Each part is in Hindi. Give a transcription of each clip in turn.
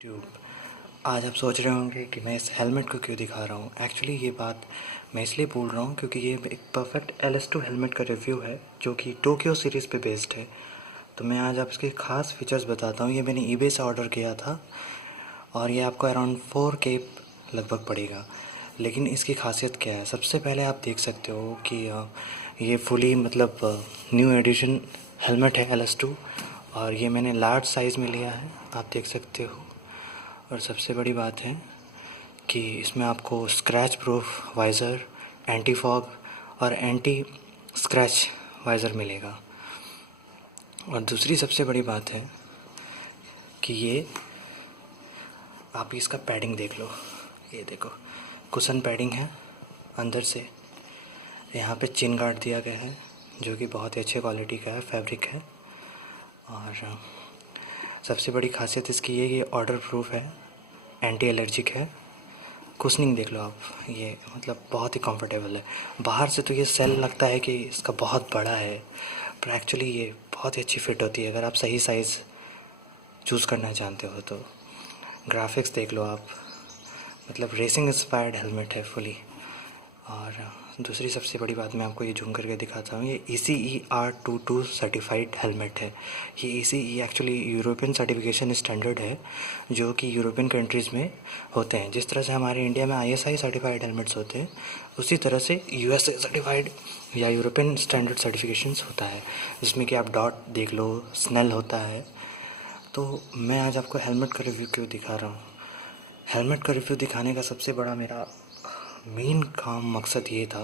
ट्यूब। आज आप सोच रहे होंगे कि मैं इस हेलमेट को क्यों दिखा रहा हूँ। एक्चुअली ये बात मैं इसलिए बोल रहा हूँ क्योंकि ये एक परफेक्ट LS2 हेलमेट का रिव्यू है जो कि टोक्यो सीरीज़ पे बेस्ड है। तो मैं आज आप इसके ख़ास फीचर्स बताता हूँ। ये मैंने eBay से ऑर्डर किया था और ये आपको अराउंड 4K लगभग पड़ेगा। लेकिन इसकी खासियत क्या है, सबसे पहले आप देख सकते हो कि ये फुली मतलब न्यू एडिशन हेलमेट है LS2 और ये मैंने लार्ज साइज़ में लिया है, आप देख सकते हो। और सबसे बड़ी बात है कि इसमें आपको scratch proof visor, anti fog और एंटी स्क्रैच वाइज़र मिलेगा। और दूसरी सबसे बड़ी बात है कि ये आप इसका पैडिंग देख लो, ये देखो कुशन पैडिंग है अंदर से। यहाँ पे चिन गार्ड दिया गया है जो कि बहुत ही अच्छे क्वालिटी का है, फैब्रिक है। और सबसे बड़ी खासियत इसकी ये ऑर्डर प्रूफ है, एंटी एलर्जिक है। कुशनिंग देख लो आप, ये मतलब बहुत ही कंफर्टेबल है। बाहर से तो ये सेल लगता है कि इसका बहुत बड़ा है, पर एक्चुअली ये बहुत ही अच्छी फिट होती है अगर आप सही साइज़ चूज़ करना चाहते हो तो। ग्राफिक्स देख लो आप, मतलब रेसिंग इंस्पायर्ड हेलमेट है फुली। और दूसरी सबसे बड़ी बात मैं आपको ये जूम करके दिखाता हूँ, ये ECE R22 सर्टिफाइड हेलमेट है। ये ECE actually European certification standard है जो कि यूरोपियन कंट्रीज़ में होते हैं। जिस तरह से हमारे इंडिया में ISI सर्टिफाइड हेलमेट्स होते हैं, उसी तरह से USA सर्टिफाइड या यूरोपियन स्टैंडर्ड सर्टिफिकेशंस होता है, जिसमें कि आप डॉट देख लो, स्नेल होता है। तो मैं आज आपको हेलमेट का रिव्यू क्यों दिखा रहा हूँ। हेलमेट का रिव्यू दिखाने का सबसे बड़ा मेरा मेन काम मकसद ये था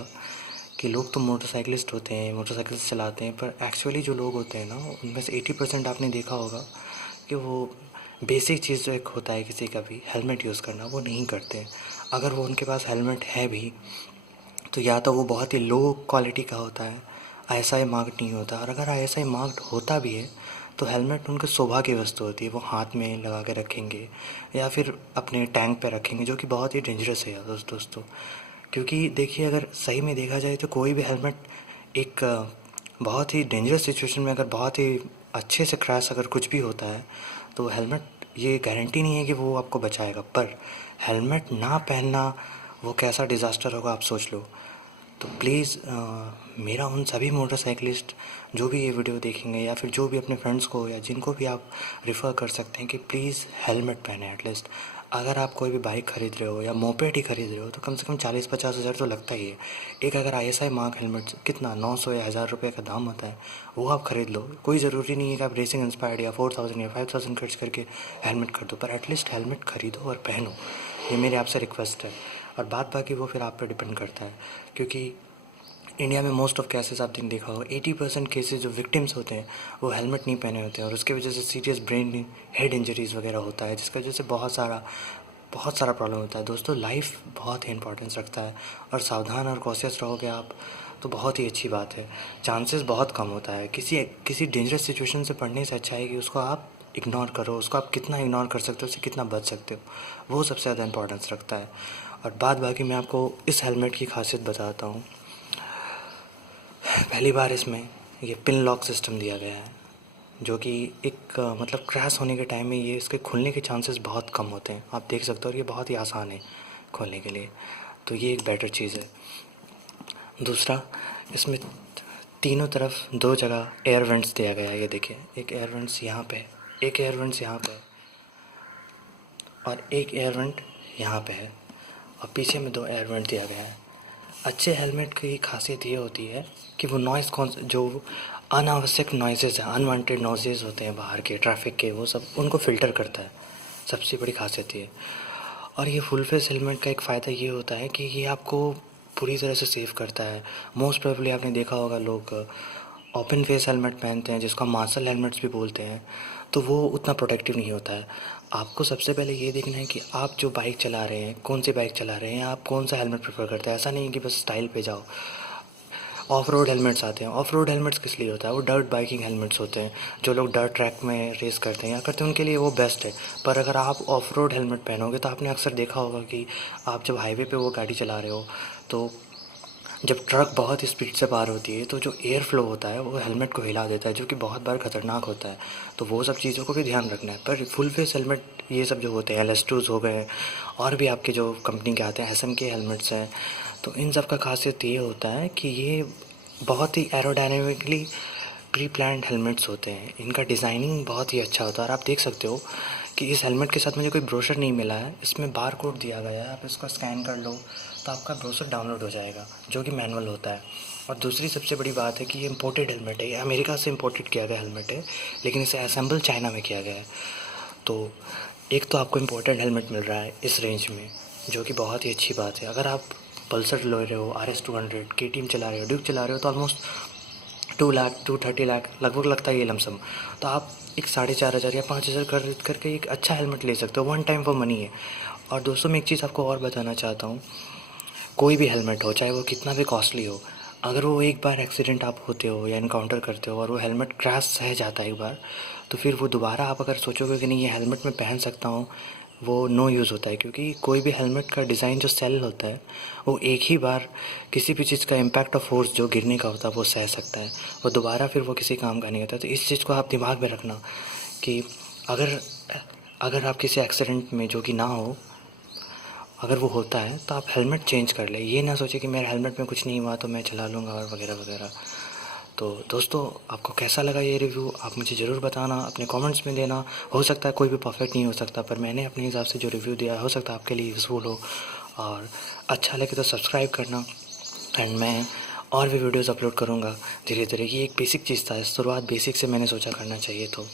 कि लोग तो मोटरसाइकिलिस्ट होते हैं, मोटरसाइकिल चलाते हैं, पर एक्चुअली जो लोग होते हैं ना, उनमें से 80% आपने देखा होगा कि वो बेसिक चीज़ जो एक होता है किसी का भी, हेलमेट यूज़ करना, वो नहीं करते हैं। अगर वो उनके पास हेलमेट है भी तो या तो वो बहुत ही लो क्वालिटी का होता है, ISI मार्क्ड नहीं होता। और अगर ISI मार्क्ड होता भी है तो हेलमेट उनके शोभा की वस्तु होती है, वो हाथ में लगा के रखेंगे या फिर अपने टैंक पे रखेंगे, जो कि बहुत ही डेंजरस है यार दोस्तों। क्योंकि देखिए, अगर सही में देखा जाए तो कोई भी हेलमेट एक बहुत ही डेंजरस सिचुएशन में अगर बहुत ही अच्छे से क्रैश अगर कुछ भी होता है तो हेलमेट ये गारंटी नहीं है कि वो आपको बचाएगा। पर हेलमेट ना पहनना वो कैसा डिज़ास्टर होगा आप सोच लो। तो प्लीज़ मेरा उन सभी मोटरसाइकिलिस्ट जो भी ये वीडियो देखेंगे या फिर जो भी अपने फ्रेंड्स को या जिनको भी आप रिफ़र कर सकते हैं कि प्लीज़ हेलमेट पहने एटलीस्ट। अगर आप कोई भी बाइक ख़रीद रहे हो या मोपेड ही ख़रीद रहे हो तो कम से कम 40-50 हज़ार तो लगता ही है। एक अगर ISI मार्क हेलमेट कितना 900 या 1000 रुपये का दाम होता है, वो आप ख़रीद लो। कोई ज़रूरी नहीं है कि आप रेसिंग इंस्पायर्ड या 4000 या 5000 खर्च करके हेलमेट खरीदो, पर एटलीस्ट हेलमेट ख़रीदो और पहनो। ये मेरी आपसे रिक्वेस्ट है। और बात बाकी वो फिर आप पे डिपेंड करता है, क्योंकि इंडिया में मोस्ट ऑफ केसेस आपने देखा होगा 80% केसेस जो विक्टिम्स होते हैं वो हेलमेट नहीं पहने होते हैं और उसकी वजह से सीरियस ब्रेन हेड इंजरीज़ वगैरह होता है, जिसकी वजह से बहुत सारा प्रॉब्लम होता है। दोस्तों, लाइफ बहुत ही इंपॉर्टेंस रखता है और सावधान और कॉशियस रहोगे आप तो बहुत ही अच्छी बात है। चांसेस बहुत कम होता है, किसी डेंजरस सिचुएशन से पढ़ने से अच्छा है कि उसको आप इग्नोर करो। उसको आप कितना इग्नोर कर सकते हो, उससे कितना बच सकते हो, वो सबसे ज़्यादा इंपॉर्टेंस रखता है। और बाद बाकी मैं आपको इस हेलमेट की खासियत बताता हूँ। पहली बार इसमें ये पिन लॉक सिस्टम दिया गया है, जो कि एक मतलब क्रैश होने के टाइम में ये इसके खुलने के चांसेस बहुत कम होते हैं, आप देख सकते हो। और ये बहुत ही आसान है खोलने के लिए, तो ये एक बेटर चीज़ है। दूसरा, इसमें तीनों तरफ दो जगह एयर वेंट्स दिया गया है। ये देखिए, एक एयर वेंट्स यहाँ पे, एक एयर वेंट्स यहाँ पे और एक एयर वेंट यहाँ पे है, और पीछे में दो एयर वेंट दिया गया है। अच्छे हेलमेट की खासियत ये होती है कि वो नॉइज़ जो अनावश्यक नॉइज़ेज़ हैं, अनवांटेड नॉइज़ेज़ होते हैं बाहर के, ट्रैफिक के, वो सब उनको फ़िल्टर करता है। सबसे बड़ी खासियत ये। और ये फुल फेस हेलमेट का एक फ़ायदा ये होता है कि ये आपको पूरी तरह से सेव करता है। मोस्ट प्रोबेबली आपने देखा होगा लोग ओपन फेस हेलमेट पहनते हैं, जिसको मार्शल हेलमेट्स भी बोलते हैं, तो वो उतना प्रोटेक्टिव नहीं होता है। आपको सबसे पहले ये देखना है कि आप जो बाइक चला रहे हैं, कौन सी बाइक चला रहे हैं, आप कौन सा हेलमेट प्रेफर करते हैं। ऐसा नहीं है कि बस स्टाइल पे जाओ। ऑफ रोड हेलमेट्स आते हैं। ऑफ रोड हेलमेट्स किस लिए होता है, वो डर्ट बाइकिंग हेलमेट्स होते हैं। जो लोग डर्ट ट्रैक में रेस करते हैं या करते हैं उनके लिए वो बेस्ट है। पर अगर आप ऑफ रोड हेलमेट पहनोगे तो आपने अक्सर देखा होगा कि आप जब हाईवे पे वो गाड़ी चला रहे हो तो जब ट्रक बहुत स्पीड से पार होती है तो जो एयर फ्लो होता है वो हेलमेट को हिला देता है, जो कि बहुत बार ख़तरनाक होता है। तो वो सब चीज़ों को भी ध्यान रखना है। पर फुल फेस हेलमेट ये सब जो होते हैं, LS2s हो गए, और भी आपके जो कंपनी के आते हैं, SM के हेलमेट्स हैं, तो इन सब का खासियत ये होता है कि ये बहुत ही एरोडायनेमिकली प्री प्लान्ड हेलमेट्स होते हैं। इनका डिज़ाइनिंग बहुत ही अच्छा होता है, और आप देख सकते हो कि इस हेलमेट के साथ मुझे कोई ब्रोशर नहीं मिला है। इसमें बार कोड दिया गया है, आप इसको स्कैन कर लो तो आपका ब्रोशर डाउनलोड हो जाएगा, जो कि मैनुअल होता है। और दूसरी सबसे बड़ी बात है कि ये इम्पोर्टेड हेलमेट है, ये अमेरिका से इम्पोर्टेड किया गया हेलमेट है, लेकिन इसे असेंबल चाइना में किया गया है। तो एक तो आपको इम्पोर्टेड हेलमेट मिल रहा है इस रेंज में, जो कि बहुत ही अच्छी बात है। अगर आप पल्सर ले रहे हो, RS200, KTM चला रहे हो, ड्यूक चला रहे हो, तो ऑलमोस्ट 2 लाख 230 लाख लगभग लगता है ये लमसम। तो आप एक 4,500 या 5,000 खरीद करके एक अच्छा हेलमेट ले सकते हो, वन टाइम फॉर मनी है। और दोस्तों, मैं एक चीज़ आपको और बताना चाहता हूँ, कोई भी हेलमेट हो, चाहे वो कितना भी कॉस्टली हो, अगर वो एक बार एक्सीडेंट आप होते हो या इनकाउंटर करते हो और वो हेलमेट क्रैश सह जाता है एक बार, तो फिर वो दोबारा आप अगर सोचोगे कि नहीं ये हेलमेट मैं पहन सकता हूँ, वो नो यूज़ होता है। क्योंकि कोई भी हेलमेट का डिज़ाइन जो सेल होता है, वो एक ही बार किसी भी चीज़ का इम्पैक्ट ऑफ फोर्स जो गिरने का होता है वो सह सकता है, वो दोबारा फिर वो किसी काम का नहीं होता। तो इस चीज़ को आप दिमाग में रखना कि अगर अगर आप किसी एक्सीडेंट में, जो कि ना हो, अगर वो होता है तो आप हेलमेट चेंज कर लें। ये ना सोचें कि मेरे हेलमेट में कुछ नहीं हुआ तो मैं चला लूँगा और वगैरह वगैरह। तो दोस्तों, आपको कैसा लगा ये रिव्यू, आप मुझे ज़रूर बताना, अपने कमेंट्स में देना। हो सकता है कोई भी परफेक्ट नहीं हो सकता, पर मैंने अपने हिसाब से जो रिव्यू दिया हो सकता है आपके लिए यूज़फुल हो। और अच्छा लगे तो सब्सक्राइब करना। एंड मैं और भी वीडियोज़ अपलोड करूँगा धीरे धीरे। ये एक बेसिक चीज़ था, शुरुआत बेसिक से मैंने सोचा करना चाहिए। तो